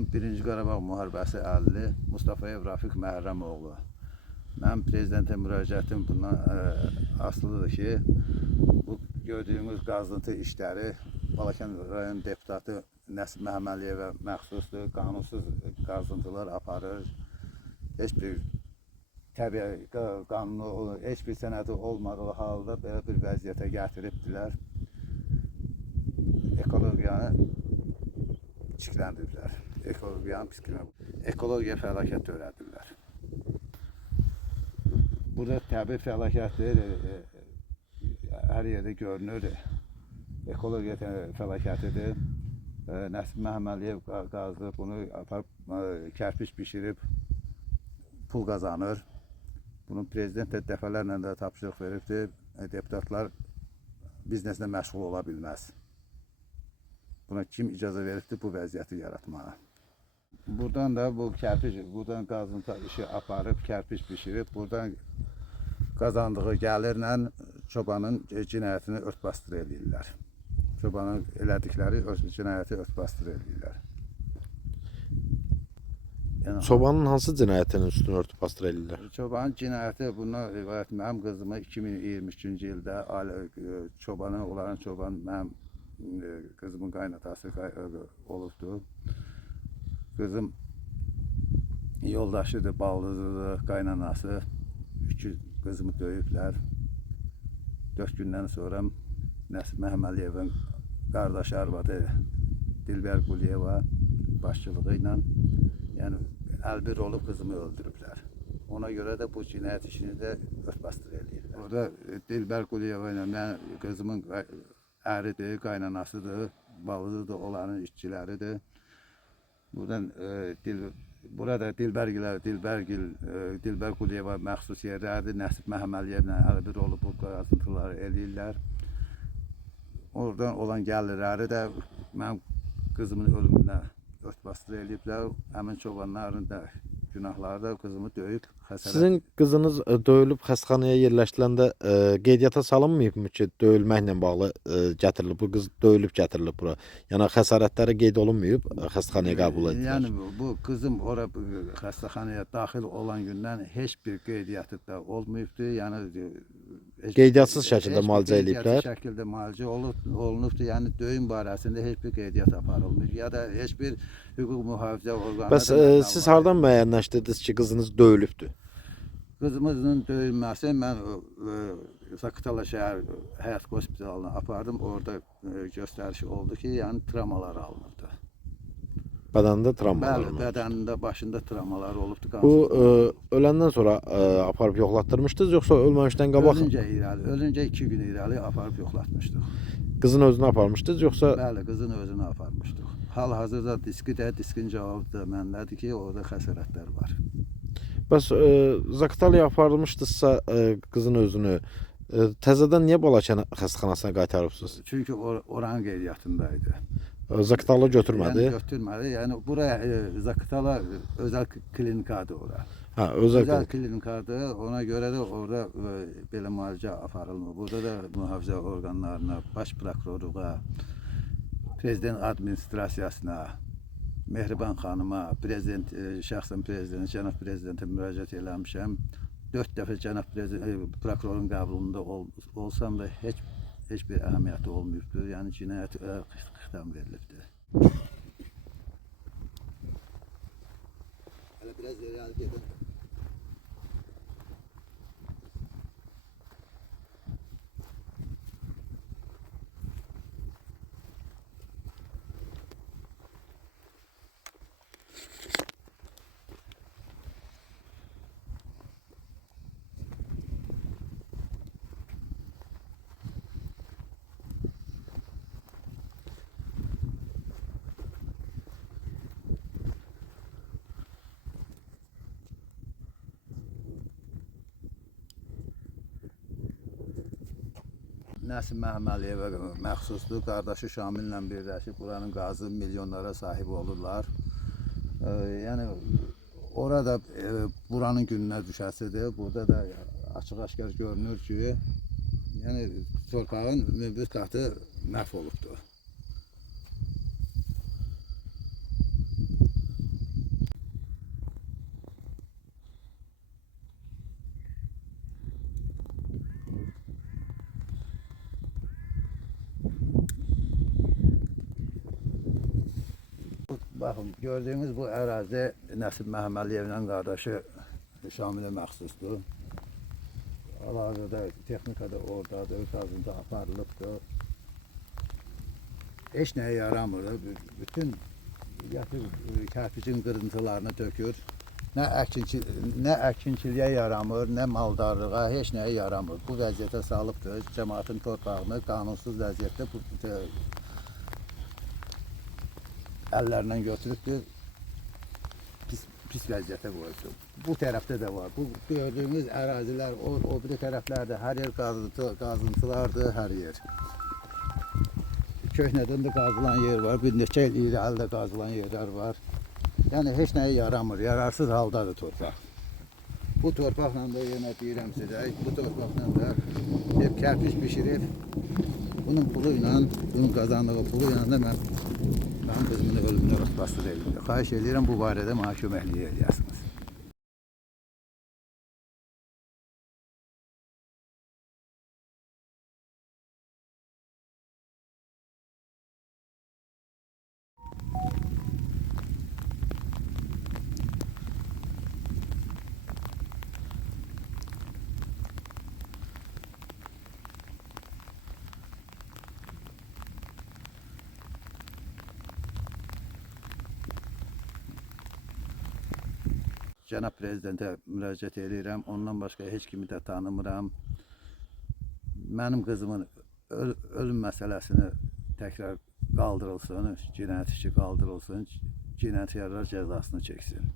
Mən 1-ci Qarabağ müharibəsi əlli Mustafayev Rafiq Məhərrəmoğlu. Mənim prezidentə müraciətim bundan asılıdır ki, bu gördüyümüz qazıntı işləri Balakən rayon deputatı Nəsib Məhəmmədliyevə məxsusdur. Qanunsuz qazıntılar aparır. Heç bir təbii qanunu, heç bir sənədi olmadığı halda belə bir vəziyyətə gətiribdilər. Ekologiyanı çirkləndiriblər. Ekologiya fəlakət törədirlər. Burada təbii fəlakətdir, hər yerdə görünür. Ekologiya fəlakətidir. Nəsib Məhəmmədliyev qazdı, bunu aparıb kərpiç bişirib pul qazanır. Bunun prezident də dəfələrlə də tapşırıq veribdir. Deputatlar bizneslə məşğul ola bilməz. Buna kim icazə veribdir bu vəziyyəti yaratmağa? Buradan da bu kərpiç, buradan qazıntı işi aparıb, kərpiç bişirib, buradan qazandığı gəlirlə çobanın cinayətini örtbasdır edirlər. Çobanın elədikləri cinayəti örtbasdır edirlər. Yəni, çobanın hansı cinayətinin üstünü örtüb bastır edirlər? Çobanın cinayəti bundan ibarət. Mənim qızımı 2023-cü ildə çobanı, onların çobanı mənim kızımın qaynatası olubdur. Kızım yoldaşıdır, baldızıdır, qaynanası. Kızımı döyüblər. 4 gündən sonra Nəsib Məhəmmədliyevin qardaşı arvadı Dilbər Quliyeva başçılığı ilə yəni əlbir olub kızımı öldürüblər. Ona görə də bu cinayət işini də örtbasdır edirlər. Orada Dilbər Quliyeva ilə mən kızımın əridir, qaynanasıdır, balızıdır, onların işçiləridir. Burada Dilbər Quliyeva məxsus yerlərdir. Nəsib Məhəmmədliyevlə əlbir olub bu qazıntıları eləyirlər. Oradan olan gəlirləri də mənim qızımın ölümünə örtbasdır eləyiblər. Həmin çobanların da günahları da kızımı döyüb, xəsarət. Sizin qızınız döyülüb xəstəxanaya yerləşdiləndə qeydiyyata salınmayıbmı ki, döyülməklə bağlı gətirilib, bu qız döyülüb gətirilib bura? Yəni xəsarətləri qeyd olunmayıb, xəstəxanaya qəbul edildi. Yəni bu kızım ora xəstəxanaya daxil olan gündən heç bir qeydiyyatı da olmayıbdı. Yəni qeydiyatsız şəkildə müalicə ediblər. Qeydiyyatlı şəkildə müalicə olunubdur. Yəni döyüm barəsində heç bir qeydiyyat aparılmır ya da heç bir hüquq mühafizə orqanı. Bəs siz hardan müəyyənləşdirdiniz ki, qızınız döyülübdür? Qızımızın döyülməsi mən Zaqatala şəhər həyat hospitalına apardım. Orada göstəriş oldu ki, yəni travmalar alınırdı. Bədənində travmalar olunur. olunur. Bədənində, başında travmalar olubdu. Bu öləndən sonra aparıb yoxlatdırmışdınız, yoxsa ölməmişdən qabaq? Ölüncə 2 gün irəli aparıb yoxlatmışdıq. Qızın özünü aparmışdınız, yoxsa? Bəli, qızın özünü aparmışdıq. Hal-hazırda diskin cavabı da məndədir ki, orada xəsarətlər var. Bəs Zaqatalaya aparılmışdınızsa qızın özünü, təzədən niyə Balakən xəstəxanasına qaytarıbsınız? Çünki oranın qeydiyyatındaydı. Zaqatala götürmədi? Yəni götürmədi. Yəni buraya Zaqatala özəl klinikadır ora. Ha, özəl klinikadır. Ona görə də orada belə müalicə aparılmır. Burada da mühafizə orqanlarına, baş prokurorluğa, prezident administrasiyasına, Mehriban xanıma, şəxsən prezident, cənab prezidentə müraciət eləmişəm. 4 dəfə cənab prokurorun qəbulunda olsam da heç bir əhəmiyyəti olmayıbdır. Yəni cinayət xitam verilibdir. Hələ biraz irəli gedin. Nəsib Məhəmmədliyevə məxsusdur. Qardaşı Şamillə birləşib buranın qazı milyonlara sahib olurlar. Yəni orada buranın gününə düşəsidir. Burada da açıq-aşkar görünür ki, yəni torpağın bir qatı məhv olubdur. Bakın gördüğünüz bu ərazi Nəsib Məhəmmədliyevlə qardaşı Şamilə məxsusdur. Hal-hazırda texnika da oradadır, qazıntı aparılıbdır. Heç nəyə yaramır. Bütün kərpicin qırıntılarını tökür. Nə əkinçiliyə yaramır, nə maldarlığa, heç nəyə yaramır. Bu vəziyyətə salıbdır. Cəmaətin torpağını qanunsuz vəziyyətdə əllərindən götürübdür. Pis vəziyyətə qoyubdur. Bu tərəfdə də var. Bu gördüyünüz ərazilər, o biri tərəflərdə hər yer qazıntılardır, hər yer. Köhnədən də qazılan yer var, bir neçə il irəli də qazılan yerlər var. Yəni heç nəyə yaramır, yararsız haldadır torpaq. Bu torpaqla da yenə deyirəm sizə, bu torpaqla da hep kərpiç bişirib, bunun pulu ilə, bunun qazandığı pulu ilə də mənim qızımın ölümünə rastbastır elimdə. Xahiş edirəm bu barədə mənə köməklik eləyəsiniz. Cənab Prezidentə müraciət edirəm. Ondan başqa heç kimi də tanımıram. Mənim qızımın ölüm məsələsini təkrar qaldırılsın, cinayət işi qaldırılsın, cinayətkarlar cəzasını çəksin.